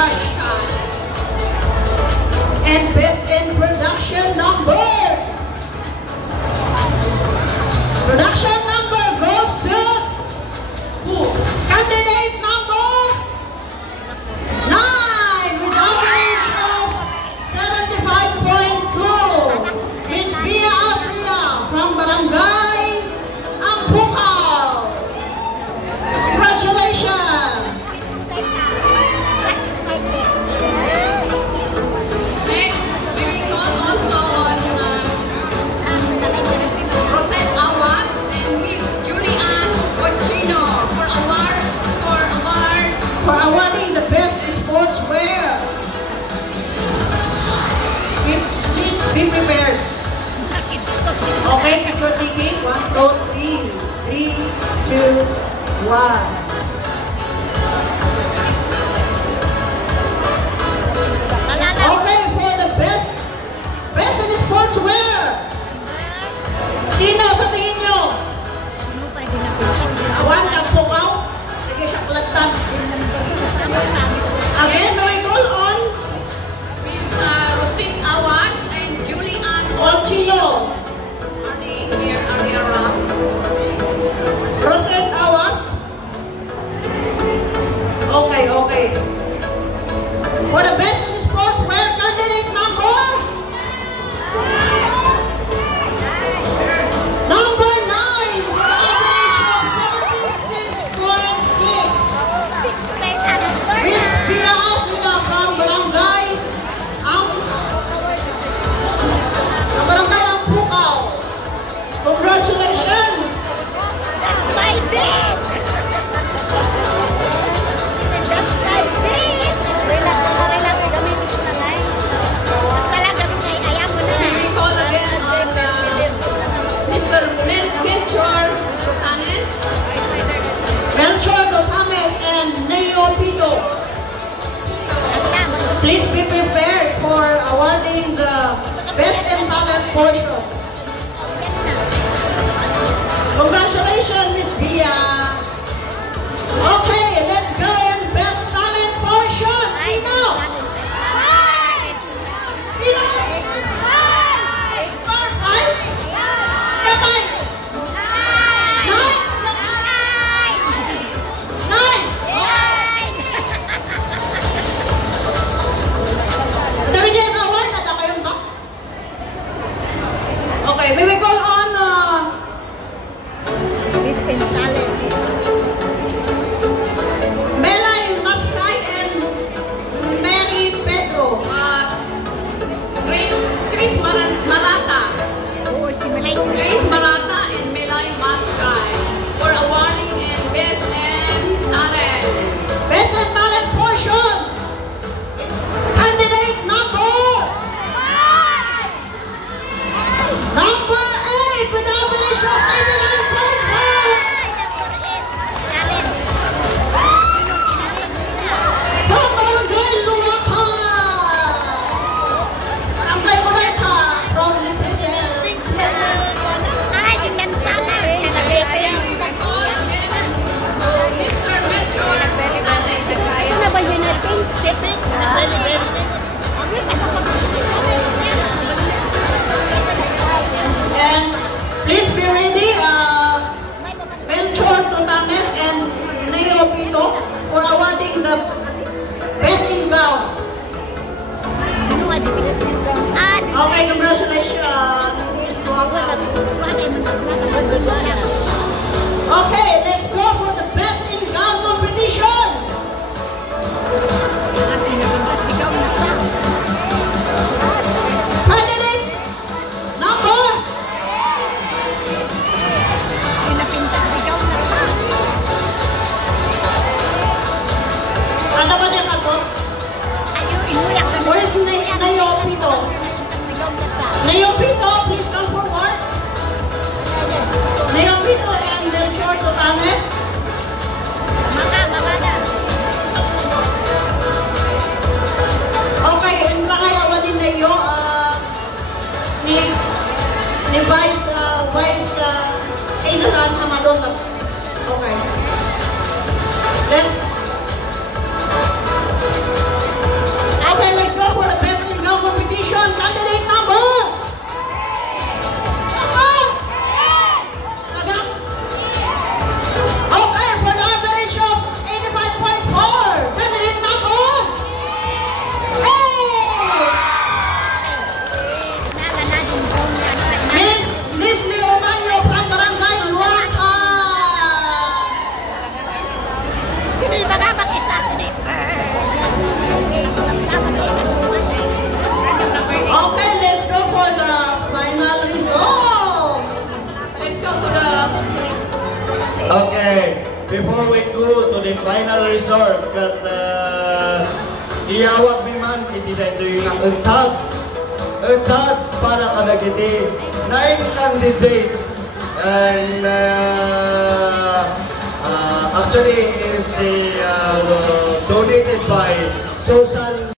Rush. And best in production number. Production number goes to candidate number 9 with average of 75.2. Miss Bia Asria from Barangay Ampukal. Congratulations. Next, we will call also on Rosette Awas and Miss Julianne Ochino for awarding the best sportswear. Please be prepared. Okay, picture taking. 1, 2, 3. 3, 2, 1. Okay, for the best in sportswear. Sino sa tingin nyo? Awan, ang pukaw. Sige, siya kalagtan. Again, may call on Miss Rosette Awas and Julianne Ochino. Are they here? Are they around? Rosette Awas. Okay. For the best in sportswear, candidate number 9, with an average of 76.6. Miss Bia Asria from Barangay Ampukal. Congratulations. That's my bed! That's my bed! Relax, gamitin ko na nga eh. Talaga gamitin ay ayaw mo na. We will call again on Mr. Melchor Dotanes. Melchor Dotanes and Neo Pito. Please be prepared for awarding the best in talent portion. Congratulations, Miss Bia. Okay, let's go in best talent portion. Sino? Sino? 5? Okay, we will call on Melay Mascay and Mary Pedro. Chris Marata. Chris Marata and Melay Mascay for awarding and best in talent. Best in talent portion. Candidate number 8 with an average of 89.4. From Barangay Luwakan. Barangay Luwakan from representing Again, we will call again to Mr. Melchor Dotanes. Ano ba yun natin? And please be ready, Melchor Dotanes and Neo Pito for awarding the best in gown. Okay, congratulations. Okay, let's go for the best in gown competition. Candidate number ano ba niya kato? Where is Neo Pito? Neo Pito, please come forward. Neo Pito and Melchor Dotanes. Okay, yung pangayawa din Neo, ni Vice Hazel Amadon. Okay. Let's Okay, before we go to the final resort, kat iyawag biman iti dito yung utag para kadagiti 9 candidates, and actually is donated by Susan